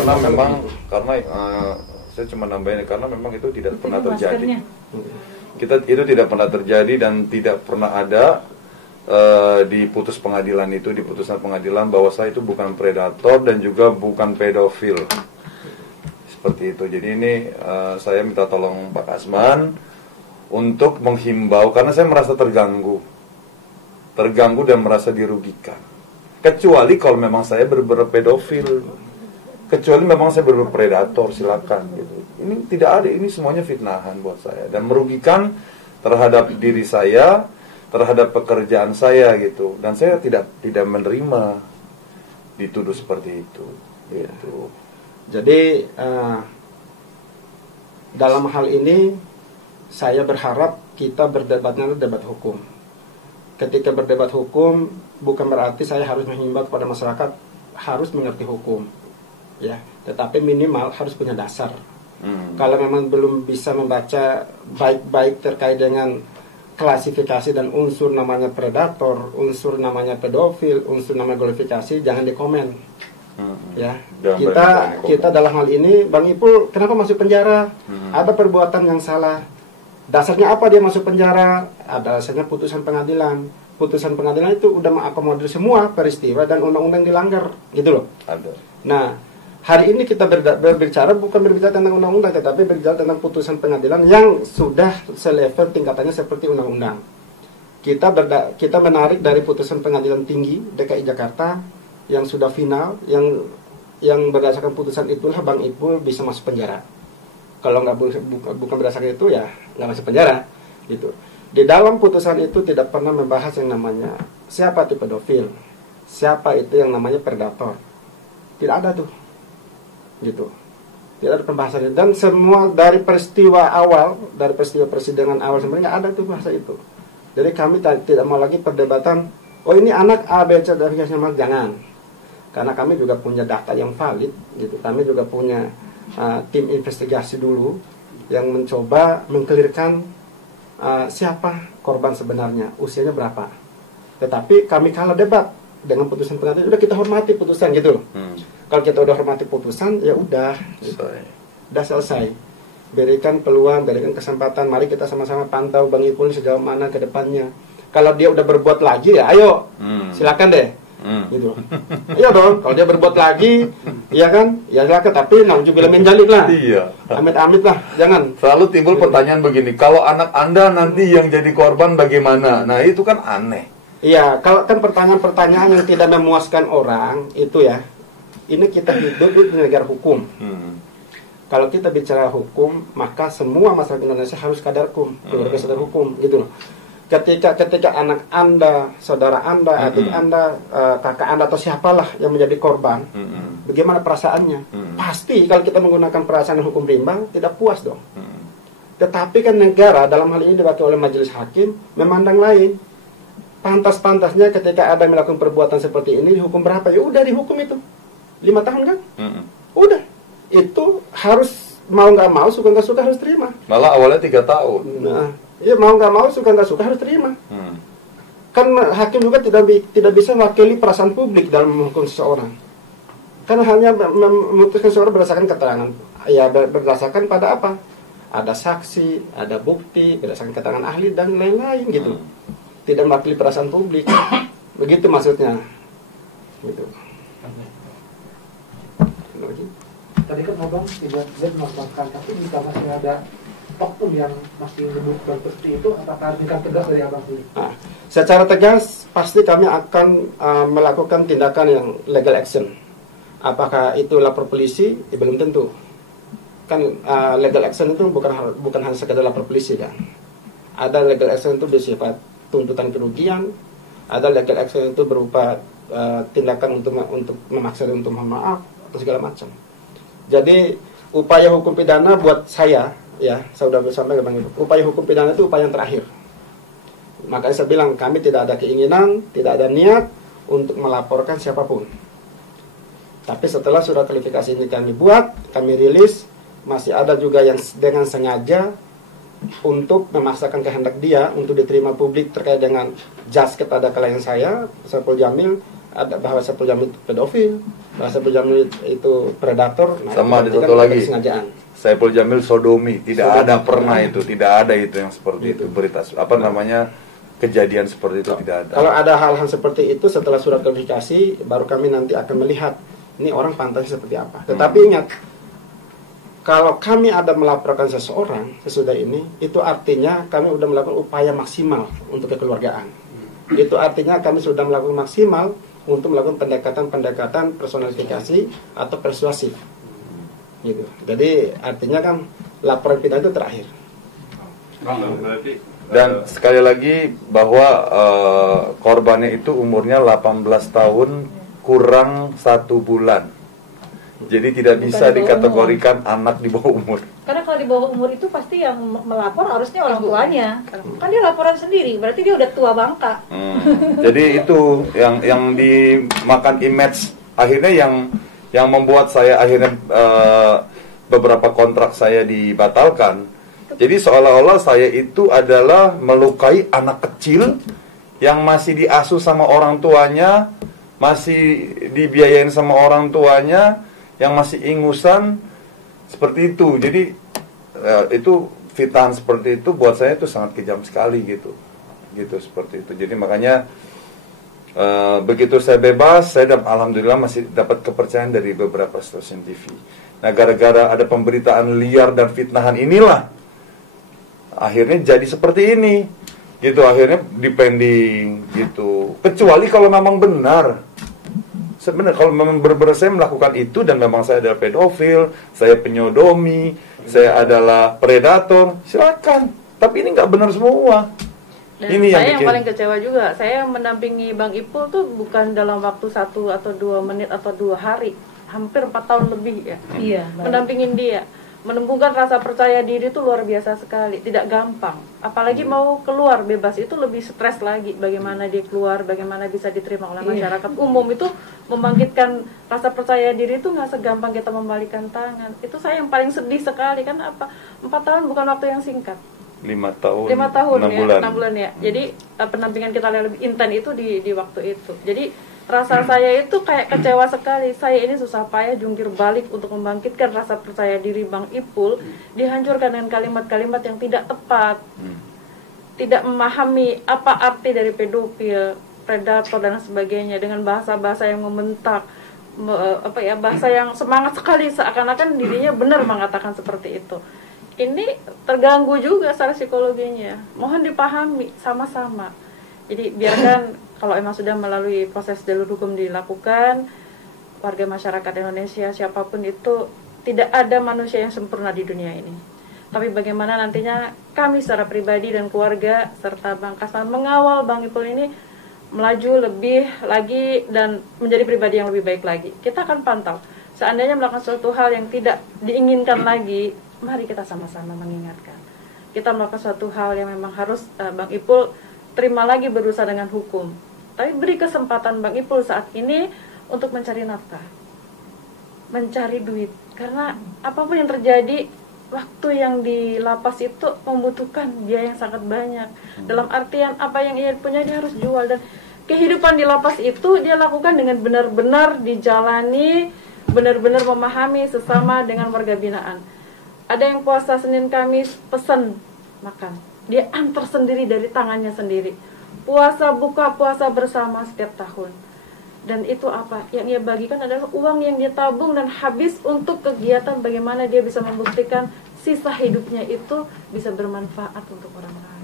karena memang saya cuma nambahin karena memang itu tidak pernah terjadi. Itu tidak pernah terjadi dan tidak pernah ada di putusan pengadilan bahwa saya itu bukan predator dan juga bukan pedofil. Seperti itu. Jadi ini saya minta tolong Pak Kasman untuk menghimbau karena saya merasa terganggu dan merasa dirugikan. Kecuali kalau memang saya berpedofil, kecuali memang saya berpredator, silakan gitu. Ini tidak ada, ini semuanya fitnahan buat saya dan merugikan terhadap diri saya, terhadap pekerjaan saya gitu. Dan saya tidak menerima dituduh seperti itu. Gitu. Jadi dalam hal ini saya berharap kita berdebatnya debat hukum. Ketika berdebat hukum, bukan berarti saya harus menghimbau kepada masyarakat harus mengerti hukum, ya. Tetapi minimal harus punya dasar. Kalau memang belum bisa membaca baik-baik terkait dengan klasifikasi dan unsur namanya predator, unsur namanya pedofil, unsur namanya glorifikasi, jangan dikomen. Ya, kita dalam hal ini, Bang Ipul, kenapa masuk penjara? Ada perbuatan yang salah. Dasarnya apa dia masuk penjara? Ada dasarnya putusan pengadilan. Putusan pengadilan itu udah mengakomodir semua peristiwa dan undang-undang dilanggar, gitu loh. Ada. Nah, hari ini kita berbicara bukan berbicara tentang undang-undang, tetapi berbicara tentang putusan pengadilan yang sudah selevel tingkatannya seperti undang-undang. Kita menarik dari putusan pengadilan tinggi DKI Jakarta yang sudah final, yang berdasarkan putusan itulah Bang Ipul bisa masuk penjara. Kalau bukan berdasarkan itu ya nggak masuk penjara, gitu. Di dalam putusan itu tidak pernah membahas yang namanya siapa itu pedofil, siapa itu yang namanya predator. Tidak ada tuh, gitu. Tidak ada pembahasannya. Dan semua dari peristiwa awal, dari peristiwa persidangan awal sebenarnya nggak ada tuh bahasa itu. Jadi kami tidak mau lagi perdebatan. Oh ini anak A, B, C, D, E, F, jangan. Karena kami juga punya data yang valid, gitu. Kami juga punya tim investigasi dulu yang mencoba mengkelirkan siapa korban sebenarnya, usianya berapa. Tetapi kami kalah debat dengan putusan pengadilan. Udah kita hormati putusan gitu loh. Kalau kita udah hormati putusan, ya udah, udah selesai. Berikan peluang, berikan kesempatan. Mari kita sama-sama pantau Bang Ipul sejauh mana ke depannya. Kalau dia udah berbuat lagi ya, ayo, silakan deh. Gitu. Iya dong, kalau dia berbuat lagi, iya kan? Ya silakan, tapi nauzubillah min dzalik lah. Iya. Amit-amit lah, jangan. Selalu timbul pertanyaan begini, kalau anak Anda nanti yang jadi korban bagaimana? Nah, itu kan aneh. Iya, kalau kan pertanyaan-pertanyaan yang tidak memuaskan orang itu ya. Ini kita hidup di negara hukum. Kalau kita bicara hukum, maka semua masyarakat Indonesia harus sadar hukum, keluarga sadar hukum, gitu loh. Ketika anak Anda, saudara Anda, adik Anda, kakak Anda atau siapalah yang menjadi korban, bagaimana perasaannya? Pasti kalau kita menggunakan perasaan hukum rimba tidak puas dong. Tetapi kan negara dalam hal ini diwakili oleh majelis hakim memandang lain. Pantas-pantasnya ketika ada yang melakukan perbuatan seperti ini dihukum berapa? Ya udah dihukum itu 5 tahun kan? Udah. Itu harus mau nggak mau, suka nggak suka harus terima. Malah awalnya 3 tahun. Nah, ya mau nggak mau, suka nggak suka harus terima. Kan hakim juga tidak bisa mewakili perasaan publik dalam menghukum seseorang. Kan hanya memutuskan seseorang berdasarkan keterangan. Ya berdasarkan pada apa? Ada saksi, ada bukti, berdasarkan keterangan ahli dan lain-lain gitu. Tidak mewakili perasaan publik. Begitu maksudnya. Gitu. Tadi kan Abang tidak melakukan, tapi jika masih ada oknum yang masih menyebutkan seperti itu, apakah tindakan tegas dari Abang sendiri? Nah, secara tegas pasti kami akan melakukan tindakan yang legal action. Apakah itu lapor polisi? Ya, belum tentu. Kan legal action itu bukan hanya sekedar lapor polisi kan. Ada legal action itu bersifat tuntutan kerugian, ada legal action itu berupa tindakan untuk memaksa untuk mohon maaf atau segala macam. Jadi upaya hukum pidana buat saya, ya, saya sudah bersampaikan ke Bang Ibu, upaya hukum pidana itu upaya yang terakhir. Makanya saya bilang kami tidak ada keinginan, tidak ada niat untuk melaporkan siapapun. Tapi setelah surat kualifikasi ini kami buat, kami rilis, masih ada juga yang dengan sengaja untuk memaksakan kehendak dia untuk diterima publik terkait dengan jas kepada klien saya, Saiful Jamil, ada bahwa Saiful Jamil itu pedofil, Saiful Jamil itu predator. Nah, sama ada itu satu kan lagi. kesengajaan. Saiful Jamil sodomi, tidak Sodomi. ada pernah itu, tidak ada itu yang seperti itu berita kejadian seperti itu tidak ada. Kalau ada hal-hal seperti itu setelah surat klarifikasi baru kami nanti akan melihat ini orang pantasnya seperti apa. Tetapi ingat, kalau kami ada melaporkan seseorang sesudah ini, itu artinya kami sudah melakukan upaya maksimal untuk kekeluargaan. Itu artinya kami sudah melakukan maksimal untuk melakukan pendekatan personifikasi atau persuasif. Gitu. Jadi artinya kan laporan pidana itu terakhir. Dan sekali lagi bahwa korbannya itu umurnya 18 tahun kurang 1 bulan. Jadi tidak bisa dikategorikan anak di bawah umur. Karena kalau di bawah umur itu pasti yang melapor harusnya orang tuanya. Kan dia laporan sendiri, berarti dia udah tua bangka. Jadi itu yang dimakan image akhirnya yang membuat saya akhirnya beberapa kontrak saya dibatalkan. Jadi seolah-olah saya itu adalah melukai anak kecil yang masih diasuh sama orang tuanya, masih dibiayain sama orang tuanya, yang masih ingusan seperti itu. Jadi itu fitnah seperti itu buat saya itu sangat kejam sekali gitu seperti itu. Jadi makanya begitu saya bebas, saya alhamdulillah masih dapat kepercayaan dari beberapa stasiun TV. Nah, gara-gara ada pemberitaan liar dan fitnahan inilah akhirnya jadi seperti ini gitu, akhirnya dipending gitu. Kecuali kalau memang benar, sebenarnya kalau memang benar-benar saya melakukan itu dan memang saya adalah pedofil, saya penyodomi, saya adalah predator, silakan. Tapi ini nggak benar semua. Dan ini saya yang bikin paling kecewa juga, saya mendampingi Bang Ipul tuh bukan dalam waktu 1 atau 2 menit atau 2 hari, hampir 4 tahun lebih ya. Iya. Mendampingin dia, menumbuhkan rasa percaya diri itu luar biasa sekali, tidak gampang. Apalagi mau keluar bebas itu lebih stres lagi. Bagaimana dia keluar, bagaimana bisa diterima oleh masyarakat umum, itu membangkitkan rasa percaya diri itu nggak segampang kita membalikan tangan. Itu saya yang paling sedih sekali, kan 4 tahun bukan waktu yang singkat. 5 tahun, 6 bulan ya. Jadi pendampingan kita lebih intens itu di waktu itu. Jadi rasa saya itu kayak kecewa sekali. Saya ini susah payah jungkir balik untuk membangkitkan rasa percaya diri Bang Ipul, dihancurkan dengan kalimat-kalimat yang tidak tepat. Tidak memahami apa arti dari pedofil, predator dan sebagainya, dengan bahasa-bahasa yang membentak, bahasa yang semangat sekali, seakan-akan dirinya benar mengatakan seperti itu. Ini terganggu juga secara psikologinya. Mohon dipahami sama-sama. Jadi biarkan kalau emang sudah melalui proses jalur hukum dilakukan, warga masyarakat Indonesia siapapun itu, tidak ada manusia yang sempurna di dunia ini. Tapi bagaimana nantinya kami secara pribadi dan keluarga serta Bang Kasman mengawal Bang Ipul ini melaju lebih lagi dan menjadi pribadi yang lebih baik lagi. Kita akan pantau. Seandainya melakukan suatu hal yang tidak diinginkan lagi, mari kita sama-sama mengingatkan. Kita melakukan suatu hal yang memang harus Bang Ipul terima lagi, berusaha dengan hukum. Tapi beri kesempatan Bang Ipul saat ini untuk mencari nafkah, mencari duit. Karena apapun yang terjadi, waktu yang di lapas itu membutuhkan biaya yang sangat banyak. Dalam artian apa yang ia punya dia harus jual. Dan kehidupan di lapas itu dia lakukan dengan benar-benar dijalani, benar-benar memahami sesama dengan warga binaan. Ada yang puasa Senin Kamis pesan makan, dia antar sendiri dari tangannya sendiri. Puasa buka puasa bersama setiap tahun. Dan itu apa? Yang ia bagikan adalah uang yang dia tabung dan habis untuk kegiatan bagaimana dia bisa membuktikan sisa hidupnya itu bisa bermanfaat untuk orang lain.